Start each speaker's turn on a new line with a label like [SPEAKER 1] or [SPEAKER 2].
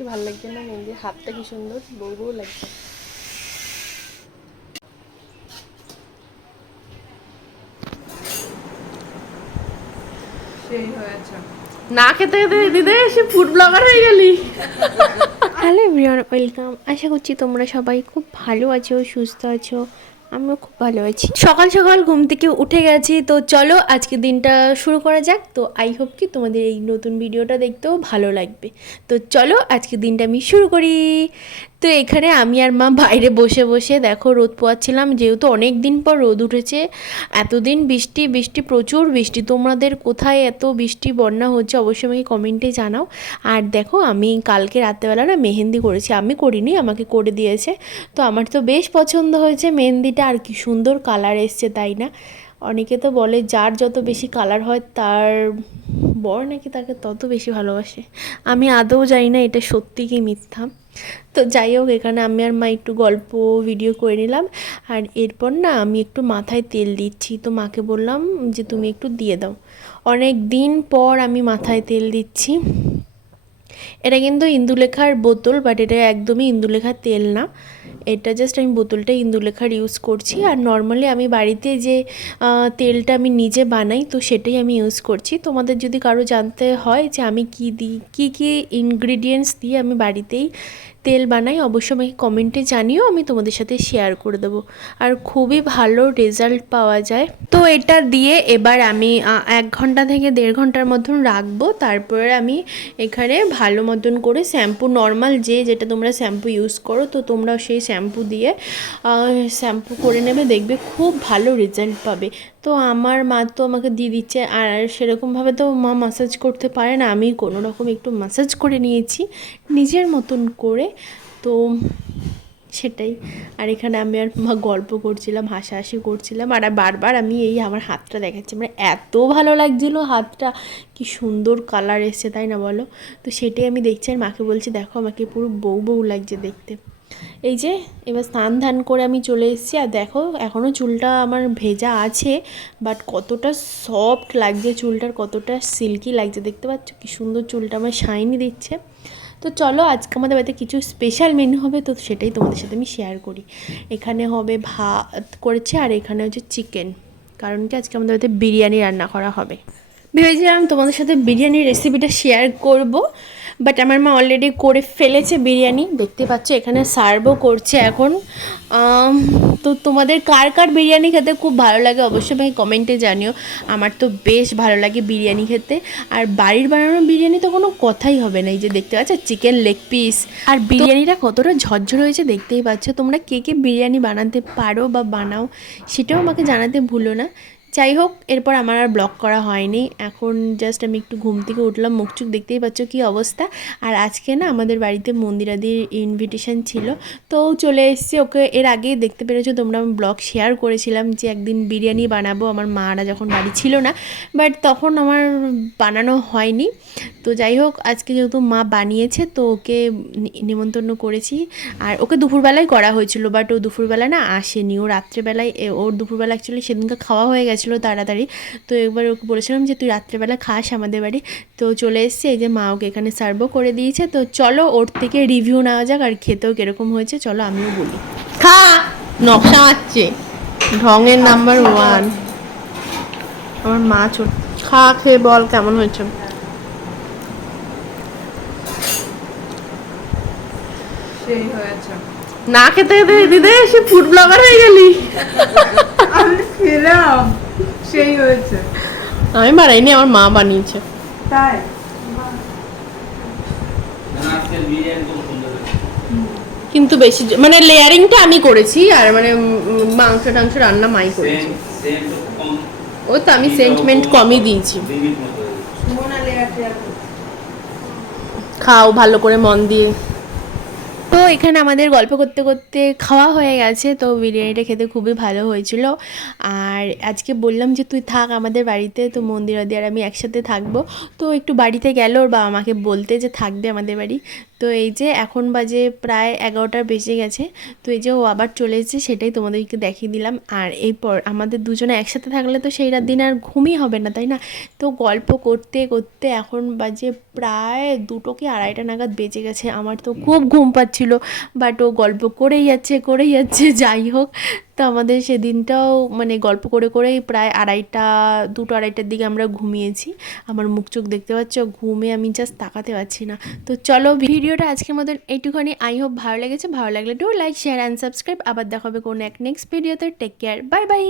[SPEAKER 1] কি ভালো লাগছে না? মেহেন্দির হাতটা কি সুন্দর? বউ বউ লাগছে। না খেতে খেতে দিদে এসে ফুড ব্লগার হয়ে গেলি।
[SPEAKER 2] হ্যালো এভরিওয়ান ওয়েলকাম আশা করছি তোমরা সবাই খুব ভালো আছো সুস্থ আছো। আমিও খুব ভালো আছি। সকাল সকাল ঘুম থেকে উঠে গেছি, তো চলো আজকে দিনটা শুরু করা যাক। তো আই হোপ কি তোমাদের এই নতুন ভিডিওটা দেখতেও ভালো লাগবে। তো চলো আজকে দিনটা আমি শুরু করি। তো এখানে আমি আর মা বাইরে বসে বসে দেখো রোদ পোয়াচ্ছিলাম, যেহেতু অনেক দিন পর রোদ উঠেছে। এতদিন বৃষ্টি বৃষ্টি প্রচুর বৃষ্টি। তোমাদের কোথায় এত বৃষ্টি, বন্যা হচ্ছে অবশ্যই আমাকে কমেন্টে জানাও। আর দেখো আমি কালকে রাত্রেবেলা না মেহেন্দি করেছি, আমি করিনি, আমাকে করে দিয়েছে। তো আমার তো বেশ পছন্দ হয়েছে মেহেন্দিটা। আর কি সুন্দর কালার এসছে, তাই না? অনেকে তো বলে যার যত বেশি কালার হয় তার বর নাকি তাকে তত বেশি ভালোবাসে। আমি আদৌ জানি না এটা সত্যি কি মিথ্যা। তো যাই হোক, এখানে আমি আর মা একটু গল্প ভিডিও করে নিলাম। আর এরপর না আমি একটু মাথায় তেল দিচ্ছি। তো মাকে বললাম যে তুমি একটু দিয়ে দাও। অনেক দিন পর আমি মাথায় তেল দিচ্ছি। এটা কিন্তু ইন্দুলেখার বোতল বাট এটা একদমই ইন্দুলেখার তেল না। এটা জাস্ট আমি বোতলটা ইন্দুলেখার ইউজ করছি। আর নর্মালি আমি বাড়িতে যে তেলটা আমি নিজে বানাই, তো সেটাই আমি ইউজ করছি। তোমাদের যদি কারও জানতে হয় যে আমি কী দিই, কী কী ইনগ্রিডিয়েন্টস দিয়ে আমি বাড়িতেই তেল বানাই, অবশ্যই আমাকে কমেন্টে জানিও, আমি তোমাদের সাথে শেয়ার করে দেবো। আর খুবই ভালো রেজাল্ট পাওয়া যায়। তো এটা দিয়ে এবার আমি এক ঘণ্টা থেকে দেড় ঘণ্টার মতন রাখব। তারপরে আমি এখানে ভালো মতন করে শ্যাম্পু নর্মাল যে যেটা তোমরা শ্যাম্পু ইউজ করো, তো তোমরা সেই শ্যাম্পু দিয়ে শ্যাম্পু করে নেবে, দেখবে খুব ভালো রেজাল্ট পাবে। তো আমার মা তো আমাকে দিয়ে দিচ্ছে, আর সেরকমভাবে তো মা মাসাজ করতে পারে না, আমি কোনো রকম একটু মাসাজ করে নিয়েছি, নিজের মতন করে। তো সেটাই, আর এখানে আমি আর মা গল্প করছিলাম, হাসাহাসি করছিলাম, আর বারবার আমি এই আমার হাতটা দেখাচ্ছি মানে এত ভালো লাগছিল হাতটা, কি সুন্দর কালার এসছে, তাই না বলো? তো সেটাই আমি দেখছি, আর মাকে বলছি, দেখো, আমাকে পুরো বউ বউ লাগছে দেখতে। এই যে, এবার স্নান ধান করে আমি চলে এসেছি, আর দেখো এখনও চুলটা আমার ভেজা আছে বাট কতটা সফট লাগছে চুলটার, কতটা সিল্কি লাগছে। দেখতে পাচ্ছ কি সুন্দর চুলটা আমার শাইনি দিচ্ছে। তো চলো, আজকে আমাদের বাড়িতে কিছু স্পেশাল মেনু হবে, তো সেটাই তোমাদের সাথে আমি শেয়ার করি। এখানে হবে ভাত করেছে, আর এখানে হচ্ছে চিকেন কারণ কি আজকে আমাদের বাড়িতে বিরিয়ানি রান্না করা হবে। ভেবেছিলাম তোমাদের সাথে বিরিয়ানির রেসিপিটা শেয়ার করব বাট আমার মা অলরেডি করে ফেলেছে বিরিয়ানি। দেখতে পাচ্ছ এখানে সার্ভও করছে এখন। তো তোমাদের কার কার বিরিয়ানি খেতে খুব ভালো লাগে অবশ্যই আমাকে কমেন্টে জানিও। আমার তো বেশ ভালো লাগে বিরিয়ানি খেতে। আর বাড়ির বানানো বিরিয়ানি তো কোনো কথাই হবে না এই যে দেখতে পাচ্ছ চিকেন লেগ পিস আর বিরিয়ানিটা কতটা ঝরঝর হয়েছে দেখতেই পাচ্ছ। তোমরা কে কে বিরিয়ানি বানাতে পারো বা বানাও সেটাও আমাকে জানাতে ভুলো না। যাই হোক এরপর আমার আর ব্লগ করা হয়নি। এখন জাস্ট আমি একটু ঘুম থেকে উঠলাম, মুখ চুখ দেখতেই পাচ্ছ কী অবস্থা। আর আজকে না আমাদের বাড়িতে মন্দিরাদির ইনভিটেশন ছিল। তো চলে এসেছি, ওকে এর আগেই দেখতে পেরেছ, তোমরা আমি ব্লগ শেয়ার করেছিলাম যে একদিন বিরিয়ানি বানাবো। আমার মারা যখন বাড়ি ছিল না বাট তখন আমার বানানো হয়নি। তো যাই হোক আজকে যেহেতু মা বানিয়েছে, তো ওকে নিমন্ত্রণ করেছি। আর ওকে দুপুরবেলায় করা হয়েছিল বাট ও দুপুরবেলা না আসেনি। ও রাত্রেবেলায় ওর দুপুরবেলা অ্যাকচুয়ালি সেদিনকে খাওয়া হয়ে গেছিল তাড়াতাড়ি। তো একবার ওকে বলেছিলাম যে তুই রাত্রেবেলা খাস আমাদের বাড়ি। তো চলে এসছে এই যে মা ওকে এখানে সার্ভও করে দিয়েছে। তো চলো ওর থেকে রিভিউ নেওয়া যাক আর খেতেও কীরকম হয়েছে। চলো আমিও বলি।
[SPEAKER 1] খা! নকশা মারছে ঢঙের নাম্বার ওয়ান আমার মা ছোট। খা খেয়ে বল কেমন হয়েছে? না খেতে খেতে দিদে এসে ফুড ব্লগার হয়ে গেলি।
[SPEAKER 3] আমি খেলাম। সেই হয়েছে।
[SPEAKER 1] আমি বানাইনি আমার মা বানিয়েছে।
[SPEAKER 3] তাই?
[SPEAKER 1] কিন্তু বেশি মানে লেয়ারিংটা আমি করেছি আর মানে মাংস টাংস রান্না মাই করেছি। ও তো আমি সেন্টমেন্ট কমই দিয়েছি। খাও ভালো করে মন দিয়ে।
[SPEAKER 2] তো এখানে আমাদের গল্প করতে করতে খাওয়া হয়ে গেছে, তো বিরিয়ানিটা খেতে খুবই ভালো হয়েছিল। আর আজকে বললাম যে, তুই থাক আমাদের বাড়িতে, তো মন্দিরাদি আর আমি একসাথে থাকব। তো একটু বাড়িতে গেল, ওর বাবা মাকে বলতে যে, থাকবে আমাদের বাড়ি। তো এই যে এখন বাজে প্রায় এগারোটা বেজে গেছে, তো এই যে ও আবার চলে এসেছে সেটাই তোমাদেরকে দেখিয়ে দিলাম। আর এরপর আমাদের দুজনে একসাথে থাকলে তো সেই রাত দিন আর ঘুমই হবে না, তাই না? তো গল্প করতে করতে এখন বাজে প্রায় দুটো কি আড়াইটা নাগাদ বেজে গেছে। আমার তো খুব ঘুম পাচ্ছিল বাট ও গল্প করেই যাচ্ছে করেই যাচ্ছে, যাই হোক। তো আমাদের সেদিনটাও মানে গল্প করে করেই প্রায় আড়াইটা, দুটো আড়াইটার দিকে আমরা ঘুমিয়েছি। আমার মুখ চোখ দেখতে পাচ্ছ, ঘুমে আমি জাস্ট তাকাতে পারছি না। তো চলো ভিডিওটা আজকের মতন এইটুখানি। আই হোপ ভালো লেগেছে। ভালো লাগলে do like share and subscribe আবার দেখাবে কোনো এক নেক্সট ভিডিওতে টেক কেয়ার বাই বাই